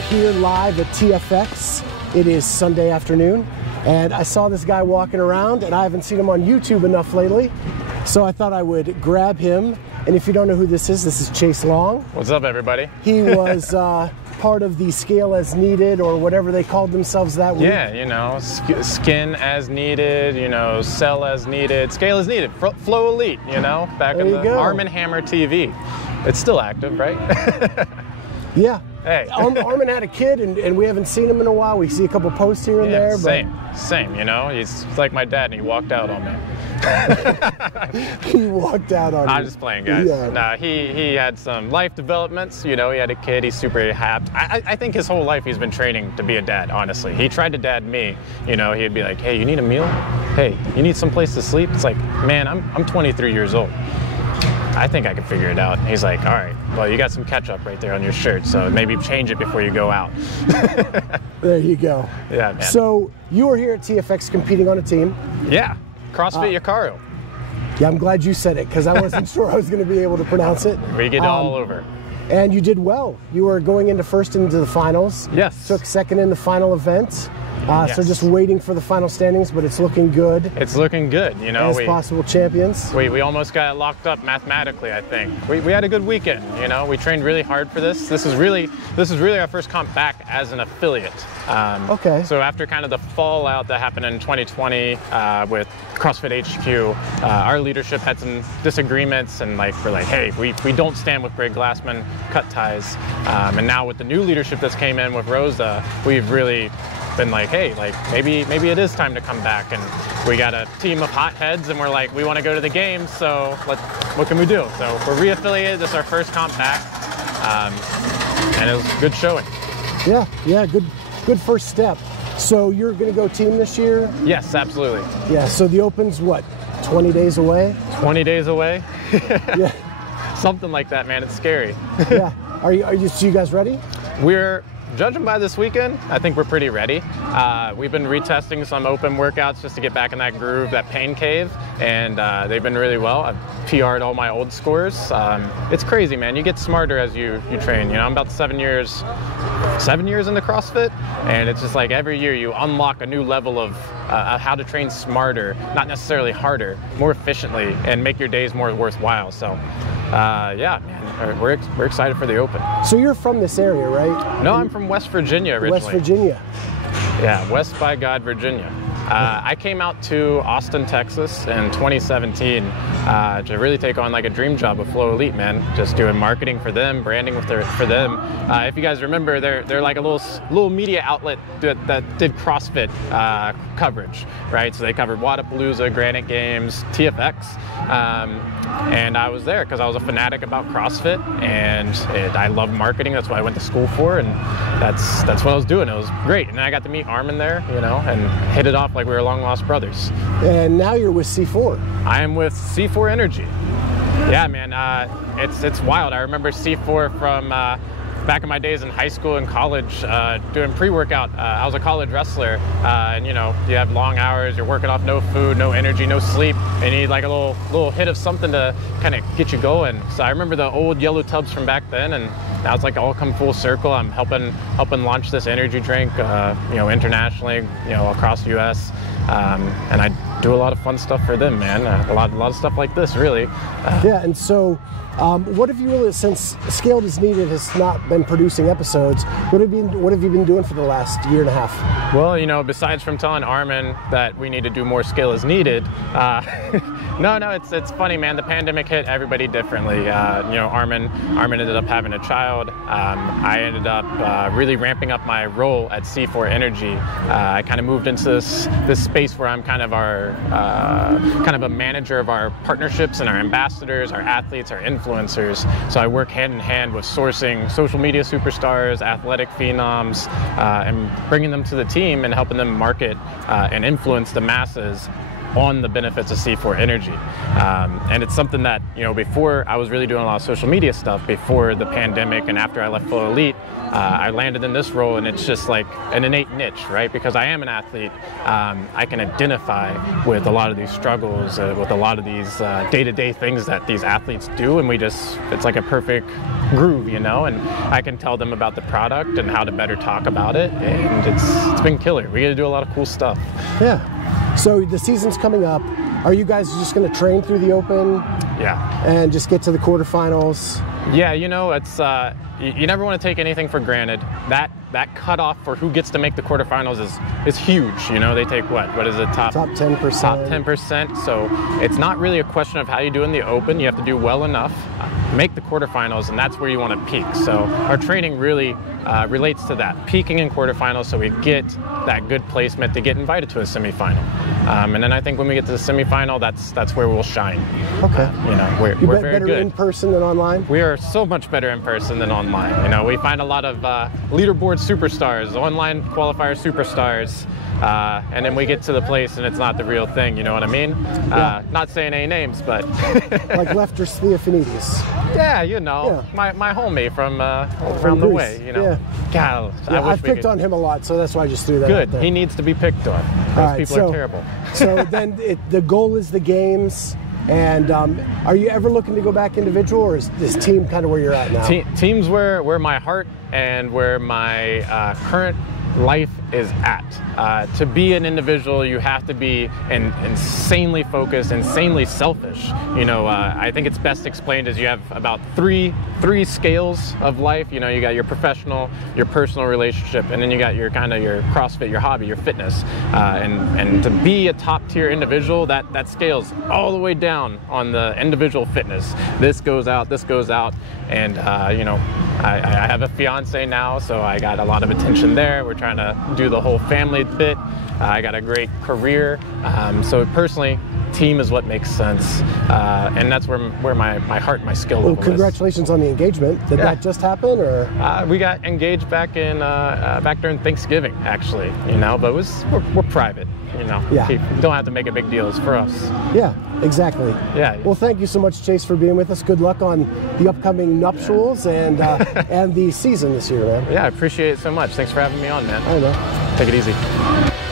here live at TFX. It is Sunday afternoon, and I saw this guy walking around, and I haven't seen him on YouTube enough lately, so I thought I would grab him. And if you don't know who this is Chase Long. What's up, everybody? He was part of the Scale as Needed, or whatever they called themselves that week. Yeah, you know, skin as needed, you know, sell as needed, scale as needed, flow elite, you know, back in the Arm & Hammer TV. It's still active, right? Yeah. Hey. Armin had a kid, and we haven't seen him in a while. We see a couple posts here and there. Same, you know. He's like my dad, and he walked out on me. He walked out on you. I'm just playing, guys. Yeah. Nah, he had some life developments, you know. He had a kid. He's super happy. I think his whole life he's been training to be a dad, honestly. He tried to dad me, you know. He'd be like, hey, you need a meal? Hey, you need some place to sleep? It's like, man, I'm 23 years old. I think I can figure it out. And he's like, all right, well, you got some ketchup right there on your shirt, so maybe change it before you go out. There you go. Yeah, man. So you were here at TFX competing on a team. Yeah, CrossFit Yacaro. Yeah, I'm glad you said it, because I wasn't sure I was going to be able to pronounce it. We get all over. And you did well. You were going into first into the finals. Yes. Took second in the final event. Yes. So just waiting for the final standings, but it's looking good. It's looking good, you know. As possible champions. We almost got locked up mathematically, I think. We had a good weekend, you know. We trained really hard for this. This is really our first comp back as an affiliate. Okay. So after kind of the fallout that happened in 2020 with CrossFit HQ, our leadership had some disagreements, and we're like, hey, we don't stand with Greg Glassman, cut ties. And now with the new leadership that's came in with Rosa, we've really been like, hey, maybe it is time to come back, and we got a team of hotheads, and we're like, we want to go to the games, so what can we do? So we're reaffiliated. This is our first comp back, and it was a good showing. Yeah, good first step. So you're going to go team this year? Yes, absolutely. Yeah. So the Open's what, 20 days away? 20 days away. Yeah. Something like that, man. It's scary. Yeah. Are you guys ready? We're judging by this weekend, I think we're pretty ready. We've been retesting some open workouts just to get back in that groove, that pain cave, and they've been really well. I've PR'd all my old scores. It's crazy, man. You get smarter as you train. You know, I'm about 7 years into CrossFit, and it's just like every year you unlock a new level of how to train smarter, not necessarily harder, more efficiently, and make your days more worthwhile. So, yeah, man. We're excited for the Open. So you're from this area, right? No, I'm from West Virginia originally. West Virginia. Yeah, West by God, Virginia. I came out to Austin, Texas in 2017 to really take on a dream job with Flow Elite, man. Just doing marketing for them, branding for them. If you guys remember, they're like a little media outlet that did CrossFit coverage, right? So they covered Wadapalooza, Granite Games, TFX. And I was there because I was a fanatic about CrossFit, and I love marketing. That's what I went to school for, and that's what I was doing. It was great, and I got to meet Armin there, you know, and hit it off like we were long lost brothers. And now you're with C4. I am with C4 Energy. Yeah, man, it's wild. I remember C4 from back in my days in high school and college, doing pre-workout. I was a college wrestler, and you know, you have long hours, you're working off no food, no energy, no sleep, and you need like a little hit of something to kind of get you going. So I remember the old yellow tubs from back then, and now it's like all come full circle. I'm helping launch this energy drink, you know, internationally, you know, across the U.S. And I do a lot of fun stuff for them, man. A lot of stuff like this, really. Yeah, and so what have you really, since Scaled as Needed has not been producing episodes, what have you been doing for the last year and a half? Well, you know, besides from telling Armin that we need to do more Scale as Needed, no, it's funny, man. The pandemic hit everybody differently. You know, Armin ended up having a child. I ended up really ramping up my role at C4 Energy. I kind of moved into this space where I'm kind of a manager of our partnerships and our ambassadors, our athletes, our influencers. So I work hand in hand with sourcing social media superstars, athletic phenoms, and bringing them to the team and helping them market and influence the masses on the benefits of C4 Energy. And it's something that, you know, before I was really doing a lot of social media stuff before the pandemic and after I left Flow Elite, I landed in this role, and it's just like an innate niche, right? Because I am an athlete, I can identify with a lot of these struggles, with a lot of these day-to-day things that these athletes do, and it's like a perfect groove, you know, and I can tell them about the product and how to better talk about it, and it's been killer. We get to do a lot of cool stuff. Yeah. So the season's coming up. Are you guys just going to train through the Open? Yeah. And just get to the quarterfinals? Yeah, you know, it's you never want to take anything for granted. That cutoff for who gets to make the quarterfinals is huge. You know, they take what is it, top 10%? Top 10%. So it's not really a question of how you do in the Open. You have to do well enough, make the quarterfinals, and that's where you want to peak. So our training really relates to that, peaking in quarterfinals, so we get that good placement to get invited to a semifinal. And then I think when we get to the semifinal, that's where we'll shine. Okay. You know, we're very better good. In person than online? We are so much better in person than online. You know, we find a lot of leaderboard superstars, online qualifier superstars, and then we get to the place and it's not the real thing. You know what I mean? Yeah. Not saying any names, but like Lefter Theophanidis. Yeah, you know, my homie from around the way. You know, yeah. God, I've picked on him a lot, so that's why I just threw that Good. out there. He needs to be picked on. Those people are terrible. So then the goal is the games. And are you ever looking to go back individual, or is this team kind of where you're at now? Team's where my heart and where my current life is at. To be an individual, you have to be insanely focused, insanely selfish. You know, I think it's best explained as you have about three scales of life. You know, you got your professional, your personal relationship, and then you got your kind of your CrossFit, your hobby, your fitness. And to be a top tier individual, that scales all the way down on the individual fitness. This goes out, and you know, I have a fiance now, so I got a lot of attention there. We're trying to do the whole family bit. I got a great career. So personally, team is what makes sense, and that's where my heart, my skill level is. Congratulations on the engagement. Did that just happen, or? We got engaged back during Thanksgiving, actually. You know, but we're private. You know, don't have to make a big deal. It's for us. Yeah, exactly. Yeah. Well, thank you so much, Chase, for being with us. Good luck on the upcoming nuptials and and the season this year, man. Yeah, I appreciate it so much. Thanks for having me on, man. I know. Take it easy.